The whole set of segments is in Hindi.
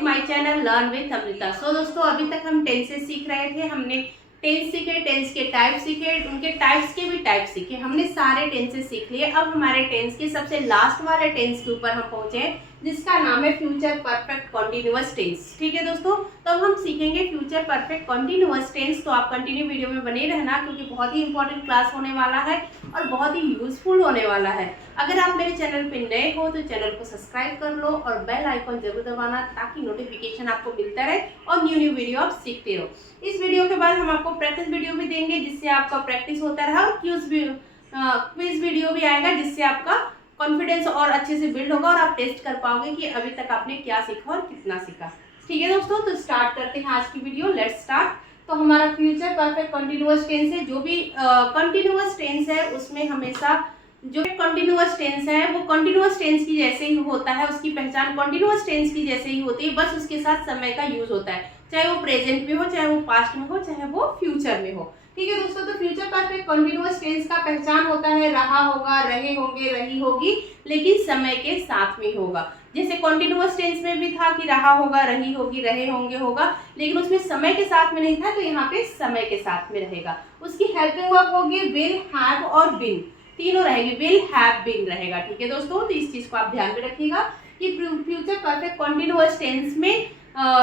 To my channel learn with Amrita. So दोस्तों, अभी तक हम टेंसेस सीख रहे थे। हमने टेंस सीखे, टेंस के टाइप सीखे, उनके टाइप्स के भी टाइप सीखे। हमने सारे टेंसेस सीख लिए। अब हमारे टेंस के सबसे लास्ट वाले टेंस के ऊपर हम पहुंचे हैं, जिसका नाम है फ्यूचर परफेक्ट कॉन्टिन्यूअस टेंस। ठीक है दोस्तों, तो अब हम सीखेंगे फ्यूचर परफेक्ट कॉन्टिन्यूअस टेंस। तो आप कंटिन्यू वीडियो में बने रहना, क्योंकि बहुत ही इंपॉर्टेंट क्लास होने वाला है और बहुत ही यूजफुल होने वाला है। अगर आप मेरे चैनल पे नए हो तो चैनल को सब्सक्राइब कर लो और बेल आइकन जरूर दबाना, ताकि नोटिफिकेशन आपको मिलता रहे और न्यू वीडियो आप सीखते रहो। इस वीडियो के बाद हम आपको प्रैक्टिस वीडियो भी देंगे, जिससे आपका प्रैक्टिस होता रहा, और क्विज वीडियो भी आएगा, जिससे आपका कॉन्फिडेंस और अच्छे से बिल्ड होगा और आप टेस्ट कर पाओगे कि अभी तक आपने क्या सीखा और कितना सीखा। ठीक है दोस्तों, तो स्टार्ट करते हैं आज की वीडियो। Let's start. तो हमारा फ्यूचर परफेक्ट कंटिन्यूअस टेंस है। जो भी कंटिन्यूअस टेंस है उसमें हमेशा जो कंटिन्यूअस टेंस है वो कंटिन्यूअस टेंस की जैसे ही होता है, उसकी पहचान कंटिन्यूअस टेंस की जैसे ही होती है, बस उसके साथ समय का यूज होता है, चाहे वो प्रेजेंट में हो, चाहे वो पास्ट में हो, चाहे वो फ्यूचर में हो। ठीक है दोस्तों, तो फ्यूचर परफेक्ट कंटिन्यूअस टेंस का पहचान होता है रहा होगा, रहे होंगे, रही होगी, लेकिन समय के साथ में होगा। जैसे कंटिन्यूअस टेंस में भी था कि रहा होगा, रही होगी, रहे होंगे होगा, लेकिन उसमें समय के साथ में नहीं था, तो यहाँ पे समय के साथ में रहेगा। उसकी हेल्पिंग वर्ब होगी विल, हैव और बीन, तीनों रहेंगे। विल, हैव, बीन रहेगा। ठीक है दोस्तों, तो इस चीज को आप ध्यान में रखिएगा कि फ्यूचर परफेक्ट कंटिन्यूअस टेंस में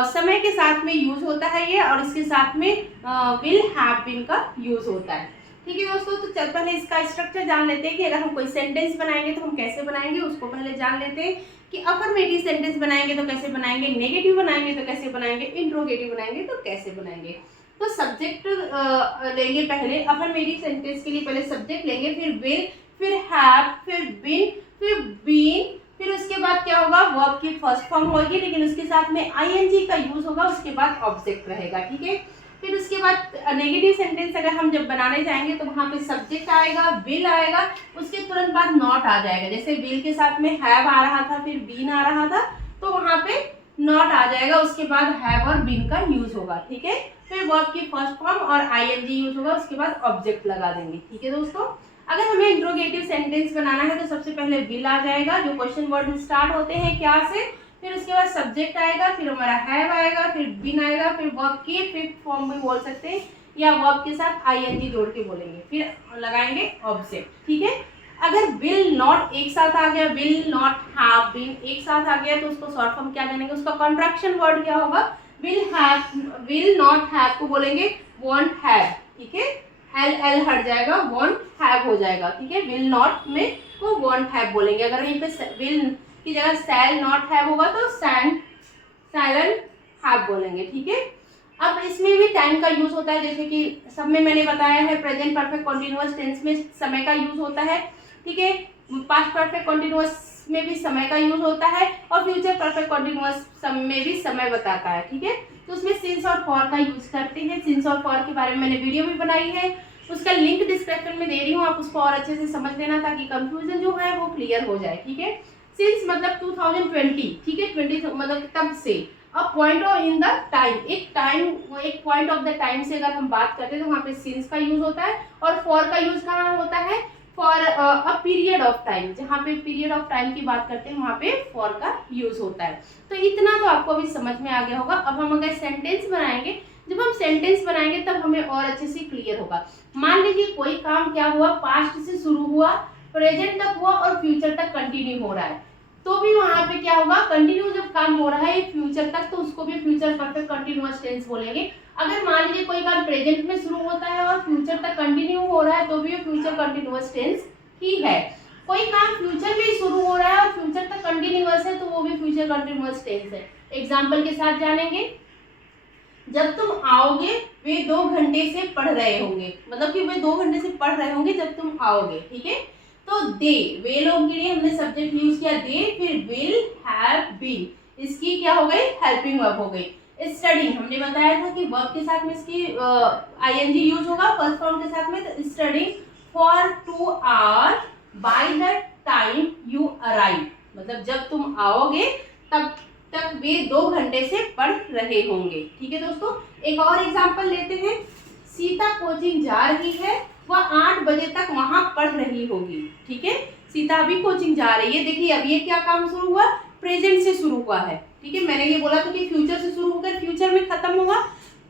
समय के साथ में यूज होता है ये, और इसके साथ में विल, हैव, बीन का यूज होता है। ठीक है दोस्तों, तो चल पहले इसका स्ट्रक्चर जान लेते हैं कि अगर हम कोई सेंटेंस बनाएंगे तो हम कैसे बनाएंगे, उसको पहले जान लेते हैं कि अफर्मेटिव सेंटेंस बनाएंगे तो कैसे बनाएंगे, नेगेटिव बनाएंगे तो कैसे बनाएंगे, इंट्रोगेटिव बनाएंगे तो कैसे बनाएंगे। तो सब्जेक्ट लेंगे पहले। अफर्मेटिव सेंटेंस के लिए पहले सब्जेक्ट लेंगे, फिर विल, फिर हैव, फिर बीन, फिर बीन, फिर उसके बाद क्या होगा, वर्ब की फर्स्ट फॉर्म होगी, लेकिन उसके साथ में आईएनजी का यूज होगा, उसके बाद ऑब्जेक्ट रहेगा। ठीक है, फिर उसके बाद नेगेटिव सेंटेंस अगर हम जब बनाने जाएंगे तो वहां पे सब्जेक्ट आएगा, विल आएगा, उसके तुरंत बाद नॉट आ जाएगा। जैसे विल के साथ में हैव आ रहा था, फिर बीन आ रहा था, तो वहां पे नॉट आ जाएगा, उसके बाद हैव और बीन का यूज होगा। ठीक है, फिर वर्ब की फर्स्ट फॉर्म और आईएनजी यूज होगा, उसके बाद ऑब्जेक्ट लगा देंगे। ठीक है दोस्तों, अगर हमें इंट्रोगेटिव सेंटेंस बनाना है तो सबसे पहले विल आ जाएगा, जो क्वेश्चन वर्ड स्टार्ट होते हैं क्या से, फिर उसके बाद सब्जेक्ट आएगा, फिर हमारा हैव आएगा, फिर बीन आएगा, फिर वर्ब की फिफ्थ फॉर्म में बोल सकते हैं, या वर्ब के साथ आईएनजी जोड़ के बोलेंगे, फिर लगाएंगे ऑब्जेक्ट। ठीक है, अगर विल नॉट एक साथ आ गया, विल नॉट हैव बीन एक साथ आ गया, तो उसको शॉर्ट फॉर्म क्या जानेंगे, उसका कॉन्ट्रैक्शन वर्ड क्या होगा, विल नॉट हैव को बोलेंगे वॉन्ट हैव। ठीक है, एल एल हट जाएगा, वॉन्ट हैव हो जाएगा। ठीक है, विल नॉट में को वॉन्ट हैव बोलेंगे। अगर यहीं पे विल की जगह शैल नॉट हैव होगा तो शैलन हैव बोलेंगे। ठीक है, अब इसमें भी टाइम का यूज होता है, जैसे कि सब में मैंने बताया है, प्रेजेंट परफेक्ट कंटीन्यूअस टेंस में समय का यूज होता है। ठीक है, पास्ट परफेक्ट कंटीन्यूअस में भी समय का यूज होता है, और फ्यूचर परफेक्ट कंटीन्यूअस में भी समय बताता है। ठीक है, तो उसमें सिंस और फॉर का यूज करते हैं। सिंस और फॉर के बारे में मैंने वीडियो भी बनाई है, उसका लिंक डिस्क्रिप्शन में दे रही हूँ, आप उसको और अच्छे से समझ लेना, ताकि कंफ्यूजन जो है वो क्लियर हो जाए। ठीक है, सिंस मतलब 2020, ठीक है, 20 मतलब तब से। अब point of in the time, एक पॉइंट ऑफ द टाइम से अगर हम बात करते हैं तो वहाँ पे सिंस का यूज होता है, और फॉर का यूज कहाँ होता है, for a period of time. जहाँ पे पीरियड ऑफ टाइम की बात करते हैं वहाँ पे फॉर का यूज होता है। तो इतना तो आपको अभी समझ में आ गया होगा। अब हम अगर सेंटेंस बनाएंगे, जब हम सेंटेंस बनाएंगे तब हमें और अच्छे से क्लियर होगा। मान लीजिए कोई काम क्या हुआ, पास्ट से शुरू हुआ, प्रेजेंट तक हुआ और फ्यूचर तक कंटिन्यू हो रहा है, तो भी वहां पे क्या होगा, कंटिन्यू जब काम हो रहा है फ्यूचर तक, तो उसको भी फ्यूचर परफेक्ट कंटिन्यूअस टेंस बोलेंगे। अगर मान लीजिए कोई काम प्रेजेंट में शुरू होता है और फ्यूचर तक कंटिन्यू हो रहा है, तो भी फ्यूचर कंटिन्यूअस टेंस ही है। कोई काम फ्यूचर में शुरू हो रहा है और फ्यूचर तक कंटिन्यूअस है, तो वो भी फ्यूचर कंटिन्यूअस टेंस है। एग्जाम्पल के साथ जानेंगे। जब तुम आओगे वे 2 घंटे से पढ़ रहे होंगे, मतलब कि वे 2 घंटे से पढ़ रहे होंगे जब तुम आओगे। ठीक है, तो दे, वे लोग के लिए हमने सब्जेक्ट यूज किया दे, फिर विल, हैव, बीन, इसकी क्या हो गई, हेल्पिंग वर्ब हो गई। स्टडिंग हमने बताया था कि वर्ब के साथ में इसकी आईएनजी यूज होगा, फर्स्ट फॉर्म के साथ में। तो studying for 2 hour by the time you arrive, मतलब जब तुम आओगे तब तक वे 2 घंटे से पढ़ रहे होंगे। ठीक है दोस्तों, एक और एग्जांपल लेते हैं। सीता कोचिंग जा रही है, वह 8 बजे तक वहां पढ़ रही होगी। ठीक है, सीता अभी कोचिंग जा रही है। देखिए अब ये क्या काम शुरू हुआ, प्रेजेंट से शुरू हुआ है, ठीक है। मैंने ये बोला था कि फ्यूचर से शुरू होकर फ्यूचर में खत्म होगा,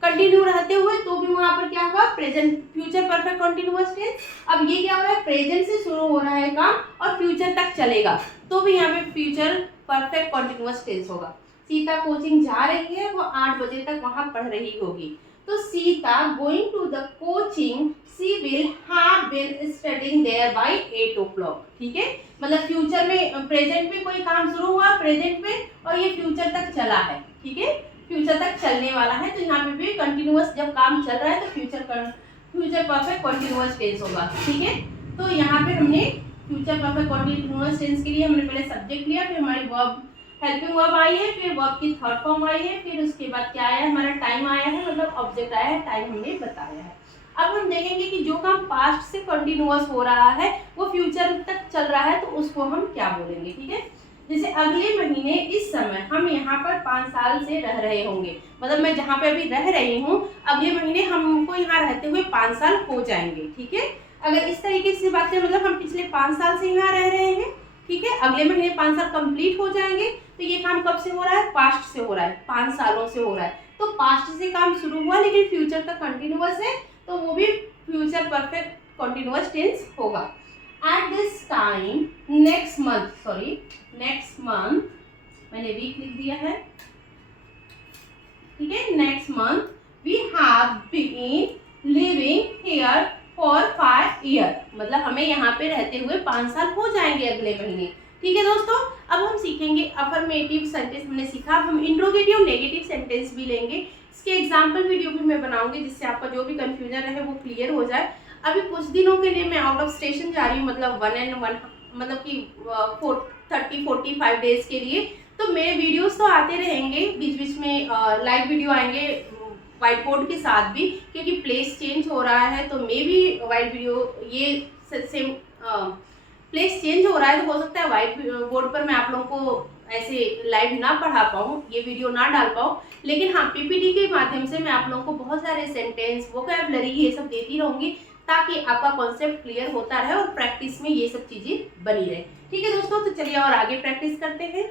कंटिन्यू रहते हुए तो भी वहां पर क्या होगा, present future perfect continuous tense. अब ये क्या हो रहा है, प्रेजेंट से शुरू हो रहा है काम और फ्यूचर तक चलेगा, तो भी यहाँ पे फ्यूचर परफेक्ट कंटिन्यूअस टेंस होगा। सीता कोचिंग जा रही है, वो 8 बजे तक वहां पढ़ रही होगी, तो Sita going to the coaching she will have been studying there by 8 o'clock, ठीक है। मतलब फ्यूचर में, प्रेजेंट में कोई काम शुरू हुआ प्रेजेंट में और ये फ्यूचर तक चला है, ठीक है, फ्यूचर तक चलने वाला है, तो यहाँ पे भी कंटिन्यूअस जब काम चल रहा है तो फ्यूचर परफेक्ट कंटिन्यूअस टेंस होगा, ठीक है। तो यहाँ पे हमने फ्यूचर परफेक्ट कंटिन्यूअस टेंस के लिए हमने पहले सब्जेक्ट लिया, फिर हमारी वर्ब हेल्पिंग वर्ब आई है, फिर वर्ब की थर्ड फॉर्म आई है, फिर उसके बाद क्या आया है, हमारा टाइम आया है, मतलब ऑब्जेक्ट आया है, टाइम हमने बताया है। अब हम देखेंगे कि जो काम पास्ट से कंटिन्यूअस हो रहा है वो फ्यूचर तक चल रहा है, तो उसको हम क्या बोलेंगे, ठीक है। जैसे अगले महीने इस समय हम यहाँ पर 5 साल से रह रहे होंगे, मतलब मैं जहाँ पे अभी रह रही हूँ अगले महीने हमको यहाँ रहते हुए 5 साल हो जाएंगे, ठीक है। अगर इस तरीके से बात करें, मतलब हम पिछले 5 साल से यहाँ रह रहे हैं, ठीक है, अगले महीने 5 साल कंप्लीट हो जाएंगे, तो ये काम कब से हो रहा है, पास्ट से हो रहा है, 5 सालों से हो रहा है, तो पास्ट से काम शुरू हुआ लेकिन फ्यूचर तक कंटिन्यूअस है, तो वो भी फ्यूचर परफेक्ट कंटिन्यूअस टेंस होगा। At this time next month मैंने वीक लिख दिया है, ठीक है, next month we have been living here for 5 years, मतलब हमें यहाँ पे रहते हुए 5 साल हो जाएंगे अगले महीने, ठीक है दोस्तों। अब हम सीखेंगे अफर्मेटिव सेंटेंस, हमने सीखा, अब हम इंट्रोगेटिव नेगेटिव सेंटेंस भी लेंगे, इसके एग्जाम्पल वीडियो भी मैं बनाऊंगी जिससे आपका जो भी कंफ्यूजन रहे वो क्लियर हो जाए। अभी कुछ दिनों के लिए मैं आउट ऑफ स्टेशन जा रही हूँ, मतलब 1 मतलब कि 30-45 डेज के लिए, तो मेरे वीडियोस तो आते रहेंगे, बीच बीच में लाइव वीडियो आएंगे व्हाइट बोर्ड के साथ भी, क्योंकि प्लेस चेंज हो रहा है, तो मे भी व्हाइट वीडियो ये सेम प्लेस चेंज हो रहा है, तो हो सकता है व्हाइट बोर्ड पर मैं आप लोगों को ऐसे लाइव ना पढ़ा पाऊँ, ये वीडियो ना डाल पाऊँ, लेकिन हाँ पीपीटी के माध्यम से मैं आप लोगों को बहुत सारे सेंटेंस, वोकैबुलरी ये सब देती रहूँगी, ताकि आपका कॉन्सेप्ट क्लियर होता रहे और प्रैक्टिस में ये सब चीज़ें बनी रहे, ठीक है दोस्तों। तो चलिए और आगे प्रैक्टिस करते हैं।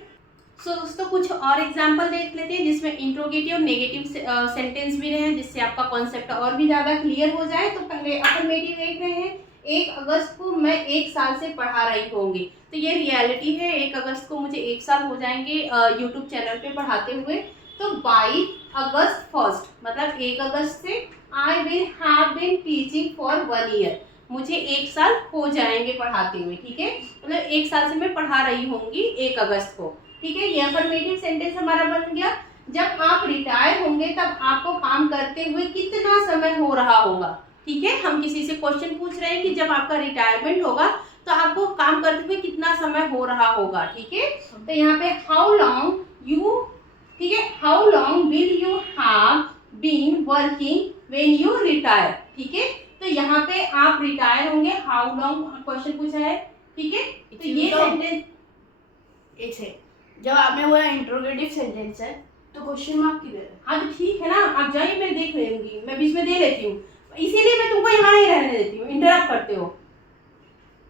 सो दोस्तों कुछ और एग्जाम्पल देख लेते हैं जिसमें इंट्रोगेटिव और नेगेटिव सेंटेंस भी रहे, जिससे आपका कॉन्सेप्ट और भी ज़्यादा क्लियर हो जाए। तो पहले अफर्मेटिव देख रहे हैं, 1 अगस्त को मैं 1 साल से पढ़ा रही होंगी, तो ये रियलिटी है, 1 अगस्त को मुझे 1 साल हो जाएंगे यूट्यूब चैनल पे पढ़ाते हुए। तो बाई अगस्त 1 मतलब 1 अगस्त से I will have been teaching for 1 year, मुझे 1 साल हो जाएंगे पढ़ाते हुए, ठीक है, मतलब 1 साल से मैं पढ़ा रही होंगी 1 अगस्त को, ठीक है। ये अफर्मेटिव सेंटेंस हमारा बन गया। जब आप रिटायर होंगे तब आपको काम करते हुए कितना समय हो रहा होगा, ठीक है। हम किसी से क्वेश्चन पूछ रहे हैं कि जब आपका रिटायरमेंट होगा तो आपको काम करते हुए कितना समय हो रहा होगा, ठीक है। तो यहाँ पे हाउ लॉन्ग यू, ठीक है, how long will you have been working when you retire, ठीक है। तो यहाँ पे आप रिटायर होंगे, हाउ लॉन्ग क्वेश्चन पूछा है, ठीक है। तो ये सेंटेंस एक से जब आपने बोला इंट्रोगेटिव सेंटेंस है तो क्वेश्चन मार्क किधर है? हाँ तो ठीक है ना, आप जाइए, मैं देख लूंगी, मैं बीच में दे लेती हूँ, इसीलिए मैं तुमको यहाँ नहीं रहने देती हूँ, इंटरप्ट करते हो,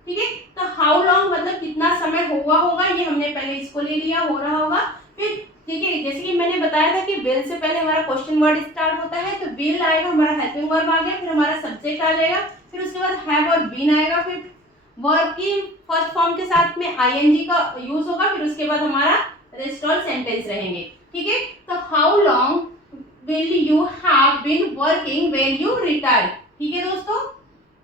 ठीक है। तो हाउ लॉन्ग मतलब कितना समय हुआ होगा, ये हमने पहले इसको ले लिया, हो रहा होगा। फिर ठीक है, जैसे कि मैंने बताया था कि विल से पहले हमारा क्वेश्चन वर्ड स्टार्ट होता है, तो विल आएगा, हमारा हेल्पिंग वर्ब आ गया, फिर हमारा सब्जेक्ट आ जाएगा, फिर उसके बाद हैव और बीन आएगा, फिर वर्ब की फर्स्ट फॉर्म के साथ में आईएनजी का यूज होगा, फिर उसके बाद हमारा रेस्ट ऑल सेंटेंस रहेंगे, ठीक है। तो how long will you have been working when you retire, ठीक है दोस्तों।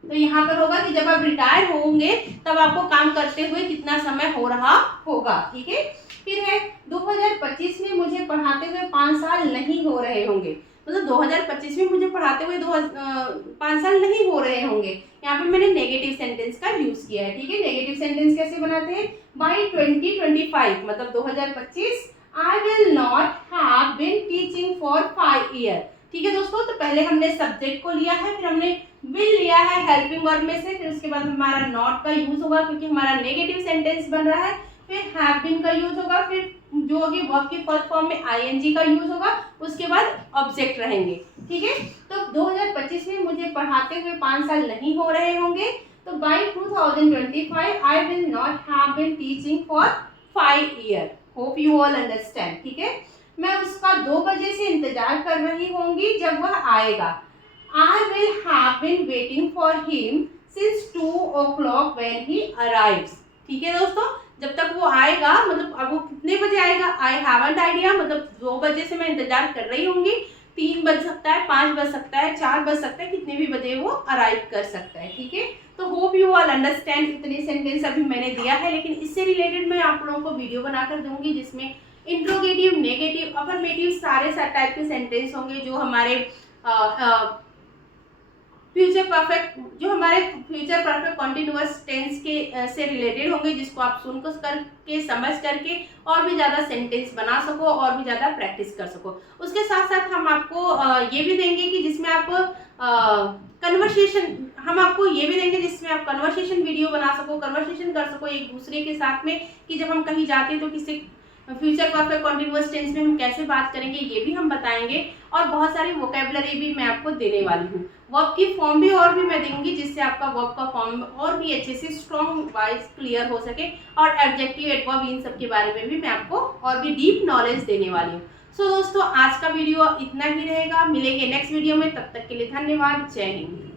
तो यहाँ पर होगा कि जब आप रिटायर होंगे तब आपको काम करते हुए कितना समय हो रहा होगा, ठीक है। फिर है 2025 में मुझे पढ़ाते हुए 5 साल नहीं हो रहे होंगे, मतलब 2025 में मुझे पढ़ाते हुए 5 साल नहीं हो रहे होंगे। यहाँ पर मैंने नेगेटिव सेंटेंस का यूज किया है, ठीक है। नेगेटिव सेंटेंस कैसे बनाते हैं, बाई 2025 मतलब 2025 I will not have been teaching for 5 years, ठीक है दोस्तों। तो पहले हमने सब्जेक्ट को लिया है, फिर हमने विल लिया है हेल्पिंग वर्ब में से, फिर उसके बाद हमारा नॉट का यूज होगा क्योंकि हमारा नेगेटिव सेंटेंस बन रहा है, फिर हैव बीन का यूज होगा, फिर जो होगी वर्ब की फर्स्ट फॉर्म में आईएनजी का यूज होगा, उसके बाद ऑब्जेक्ट रहेंगे, ठीक है। तो 2025 में मुझे पढ़ाते हुए 5 साल नहीं हो रहे होंगे, तो by 2025 I will not have been teaching for 5 years, hope you all understand, ठीक है। मैं उसका 2 बजे से इंतजार कर रही होंगी जब वह आएगा। I will have been waiting for him since 2 o'clock when he arrives. ठीक है दोस्तों, जब तक वो आएगा, मतलब अब वो कितने बजे आएगा, आई हैवंट आइडिया, मतलब 2 बजे से मैं इंतजार कर रही होंगी। 3 बज सकता है, 5 बज सकता है, 4 बज सकता है, कितने भी बजे वो अराइव कर सकता है। ठीक है, तो होप यू ऑल अंडरस्टैंड। इतने सेंटेंस अभी मैंने दिया है, लेकिन इससे रिलेटेड मैं आप लोगों को वीडियो बनाकर दूंगी जिसमें इंट्रोगेटिव, नेगेटिव, अफर्मेटिव सारे टाइप के सेंटेंस होंगे जो हमारे फ्यूचर परफेक्ट, जो हमारे फ्यूचर परफेक्ट कॉन्टिन्यूअस टेंस के से रिलेटेड होंगे, जिसको आप सुनकर करके समझ करके और भी ज़्यादा सेंटेंस बना सको और भी ज़्यादा प्रैक्टिस कर सको। उसके साथ साथ हम आपको ये भी देंगे कि जिसमें आप कन्वर्सेशन, हम आपको ये भी देंगे जिसमें आप कन्वर्सेशन वीडियो बना सको, कन्वर्सेशन कर सको एक दूसरे के साथ में, कि जब हम कहीं जाते हैं तो किसी फ्यूचर परफेक्ट कॉन्टिन्यूअस टेंस में हम कैसे बात करेंगे, ये भी हम बताएंगे। और बहुत सारी वोकेबलरी भी मैं आपको देने वाली हूँ। वर्ब की फॉर्म भी और भी मैं दूंगी, जिससे आपका वर्ब का फॉर्म और भी अच्छे से स्ट्रॉन्ग वाइज क्लियर हो सके। और एडजेक्टिव, एडवर्ब, इन सब के बारे में भी मैं आपको और भी डीप नॉलेज देने वाली हूँ। सो दोस्तों, आज का वीडियो इतना ही रहेगा। मिलेंगे नेक्स्ट वीडियो में, तब तक के लिए धन्यवाद। जय हिंद।